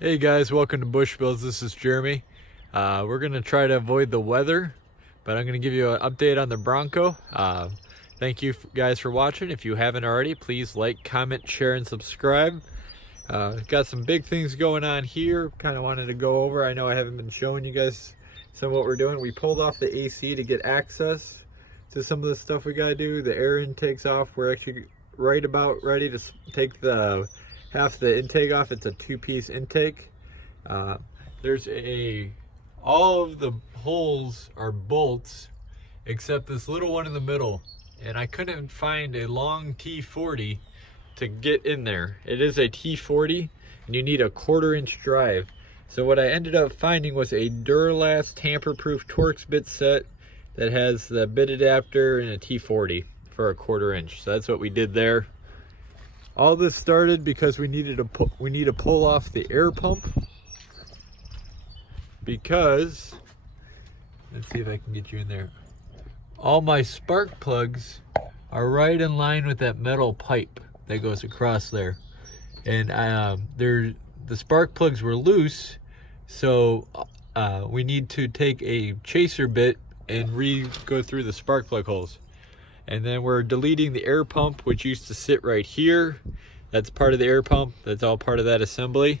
Hey guys, welcome to Bush Builds. This is Jeremy. We're going to try to avoid the weather, but I'm going to give you an update on the Bronco. Thank you guys for watching. If you haven't already, please like, comment, share, and subscribe. Got some big things going on here. Kind of wanted to go over. I know I haven't been showing you guys some of what we're doing. We pulled off the AC to get access to some of the stuff we got to do. The air intake's off. We're actually right about ready to take the half the intake off. It's a two-piece intake. There's all of the holes are bolts except this little one in the middle, and I couldn't find a long T40 to get in there. It is a T40 and you need a 1/4 inch drive. So what I ended up finding was a Duralast tamper-proof Torx bit set that has the bit adapter and a T40 for a 1/4 inch. So that's what we did there. All this started because we need to pull off the air pump, because let's see if I can get you in there. All my spark plugs are right in line with that metal pipe that goes across there, and the spark plugs were loose, so we need to take a chaser bit and go through the spark plug holes. And then we're deleting the air pump, which used to sit right here. That's part of the air pump. That's all part of that assembly.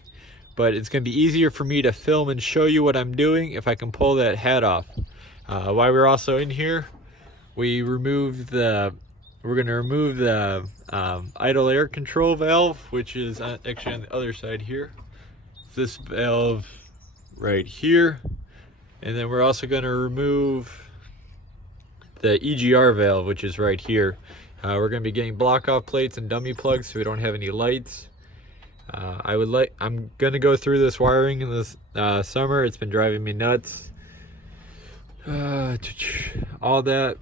But it's gonna be easier for me to film and show you what I'm doing if I can pull that hat off. While we're also in here, we're gonna remove the idle air control valve, which is actually on the other side here. This valve right here. And then we're also gonna remove the EGR valve, which is right here. We're going to be getting block off plates and dummy plugs so we don't have any lights. I'm going to go through this wiring in this summer. It's been driving me nuts. All that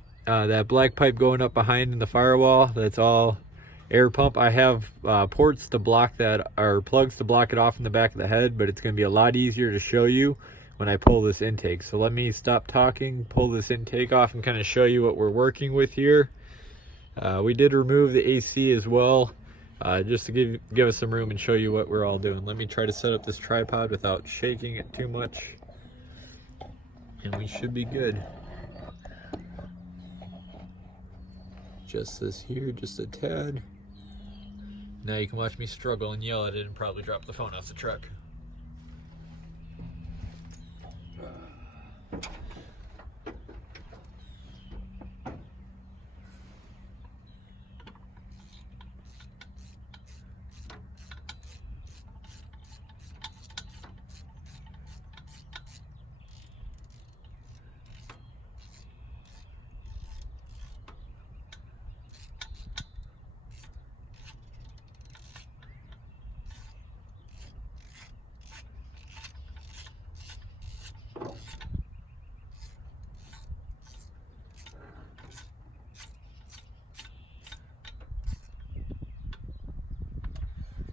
black pipe going up behind in the firewall, that's all air pump. I have ports to block that, or plugs to block it off in the back of the head, but it's going to be a lot easier to show you when I pull this intake. So let me stop talking, pull this intake off, and kind of show you what we're working with here. We did remove the AC as well, just to give us some room and show you what we're all doing. Let me try to set up this tripod without shaking it too much, and we should be good. Just this here, just a tad. Now you can watch me struggle and yell at it and probably drop the phone off the truck.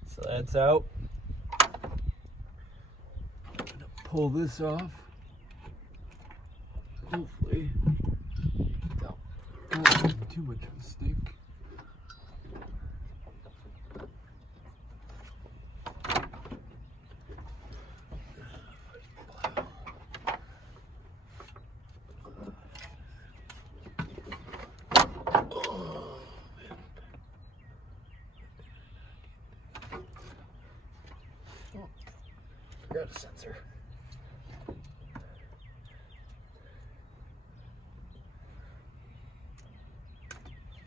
So that's out. I'm gonna pull this off, hopefully without causing too much of a stink. Got a sensor.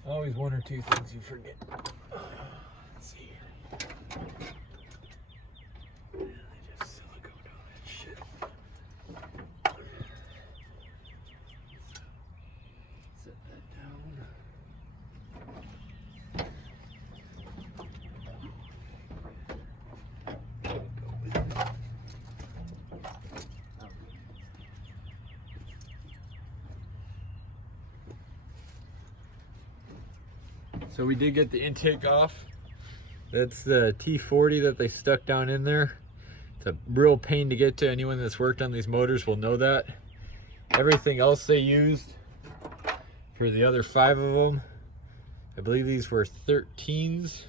Always one or two things you forget. Let's see here. They just silicone all that shit. Set that down. So we did get the intake off. That's the T40 that they stuck down in there. It's a real pain to get to. Anyone that's worked on these motors will know that. Everything else they used for the other 5 of them, I believe these were 13s.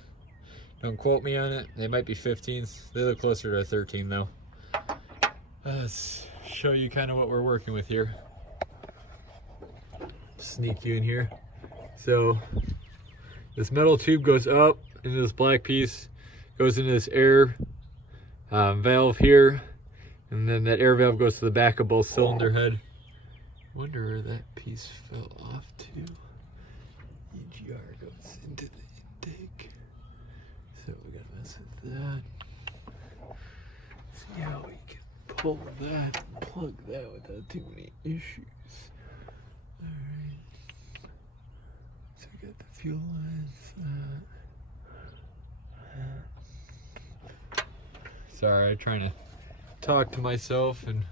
Don't quote me on it. They might be 15s. They look closer to a 13 though. Let's show you kind of what we're working with here. Sneak you in here. So this metal tube goes up into this black piece, goes into this air valve here, and then that air valve goes to the back of both cylinder head. Wonder where that piece fell off to. EGR goes into the intake. So we gotta mess with that. See how we can pull that and plug that without too many issues. Alright. So we got the fuel lines. Sorry, I'm trying to talk to myself and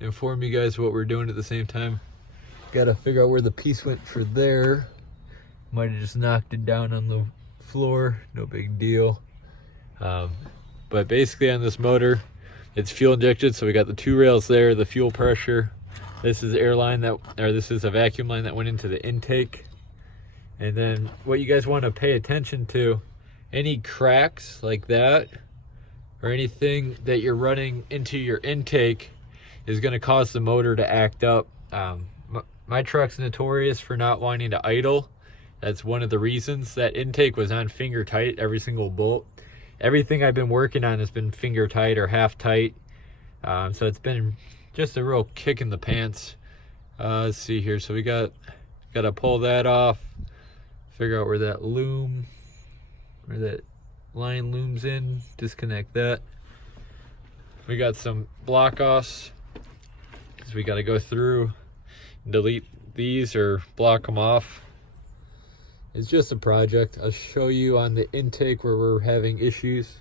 inform you guys what we're doing at the same time. Gotta figure out where the piece went for there. Might have just knocked it down on the floor, no big deal. But basically on this motor, it's fuel injected, so we got the two rails there, the fuel pressure. This is air line that, or this is a vacuum line that went into the intake. And then what you guys want to pay attention to, any cracks like that, or anything that you're running into your intake is going to cause the motor to act up. My truck's notorious for not wanting to idle. That's one of the reasons. That intake was on finger tight, every single bolt. Everything I've been working on has been finger tight or half tight. So it's been just a real kick in the pants. Let's see here. So we got to pull that off, figure out where that line looms in, disconnect that. We got some block offs, because we got to go through and delete these or block them off. It's just a project. I'll show you on the intake where we're having issues.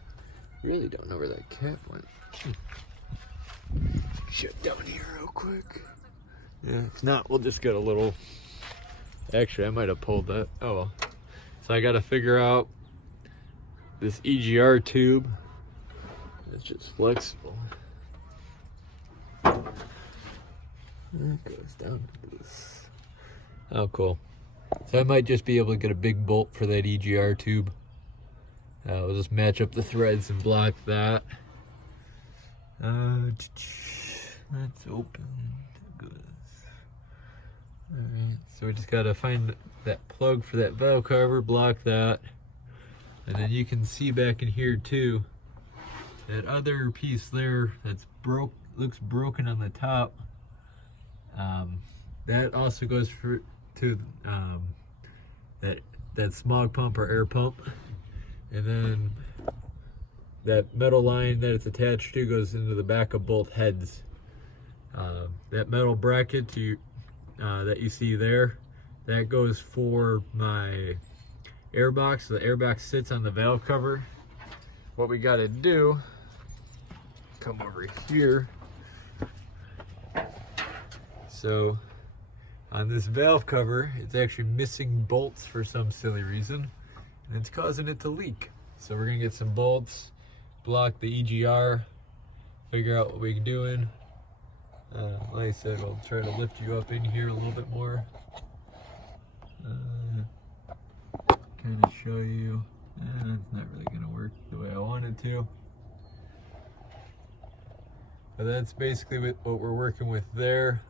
Really don't know where that cap went. Shut down here real quick. Yeah, if not, we'll just get a little, actually I might have pulled that. Oh well. So I got to figure out this EGR tube. It's just flexible. It goes down to this. Oh, cool. So I might just be able to get a big bolt for that EGR tube. We'll just match up the threads and block that. Let's open. Alright, so we just gotta find that plug for that valve cover, block that. And then you can see back in here too, that other piece there that's looks broken on the top. That also goes to that smog pump or air pump. And then that metal line that it's attached to goes into the back of both heads. That metal bracket that you see there, that goes for my airbox. The airbox sits on the valve cover. What we got to do, come over here. So on this valve cover, it's actually missing bolts for some silly reason, and it's causing it to leak. So we're gonna get some bolts, block the EGR, figure out what we're doing. Like I said, we'll try to lift you up in here a little bit more. Kind of show you. It's not really gonna work the way I want it to. But that's basically what we're working with there.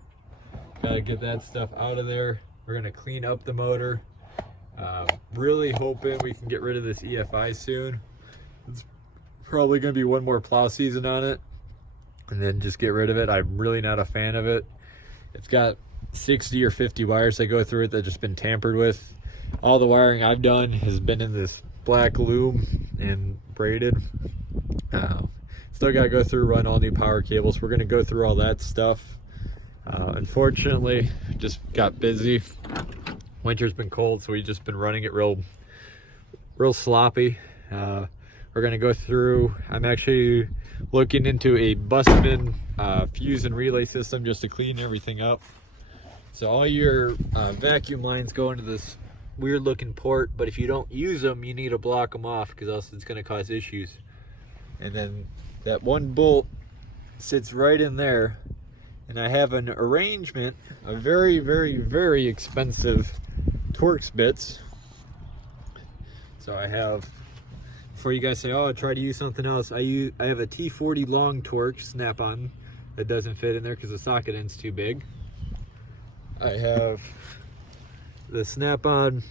Gotta get that stuff out of there. We're gonna clean up the motor. Really hoping we can get rid of this EFI soon. It's probably gonna be one more plow season on it, and then just get rid of it. I'm really not a fan of it. It's got 60 or 50 wires that go through it that just been tampered with. All the wiring I've done has been in this black loom and braided. Still gotta go through, run all new power cables. We're gonna go through all that stuff. Unfortunately, just got busy. Winter's been cold, so we've just been running it real sloppy. We're gonna go through, I'm actually looking into a busman fuse and relay system just to clean everything up. So all your vacuum lines go into this weird looking port, but if you don't use them, you need to block them off, because else it's gonna cause issues. And then that one bolt sits right in there, and I have an arrangement of very, very, very expensive Torx bits. So I have before you guys say, oh, try to use something else, I have a T40 long torque snap-on that doesn't fit in there because the socket end's too big. I have the snap-on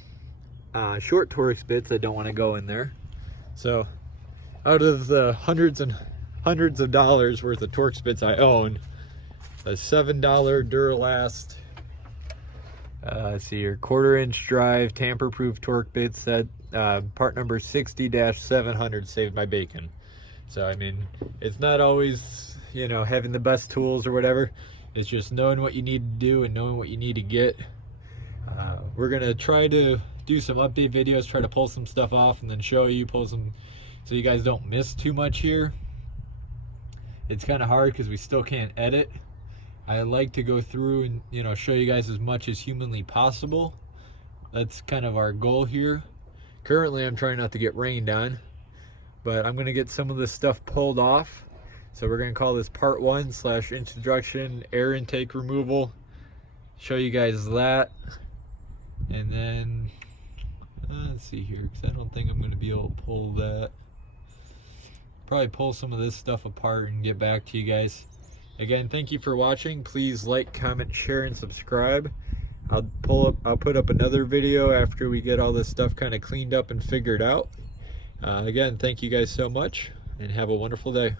short torque bits that don't want to go in there. So out of the hundreds and hundreds of dollars worth of torque bits I own, a $7 Duralast, let's see here, 1/4 inch drive, tamper-proof torque bits, that part number 60-700 saved my bacon. So I mean, it's not always, you know, having the best tools or whatever. It's just knowing what you need to do and knowing what you need to get. We're gonna try to do some update videos, try to pull some stuff off and then show you, pull some, so you guys don't miss too much here. It's kind of hard because we still can't edit. I like to go through and, you know, show you guys as much as humanly possible. That's kind of our goal here. Currently I'm trying not to get rained on, but I'm gonna get some of this stuff pulled off. So we're gonna call this part 1 / introduction air intake removal. Show you guys that. And then, let's see here, because I don't think I'm gonna be able to pull that. Probably pull some of this stuff apart and get back to you guys. Again, thank you for watching. Please like, comment, share, and subscribe. I'll put up another video after we get all this stuff kind of cleaned up and figured out. Again, thank you guys so much and have a wonderful day.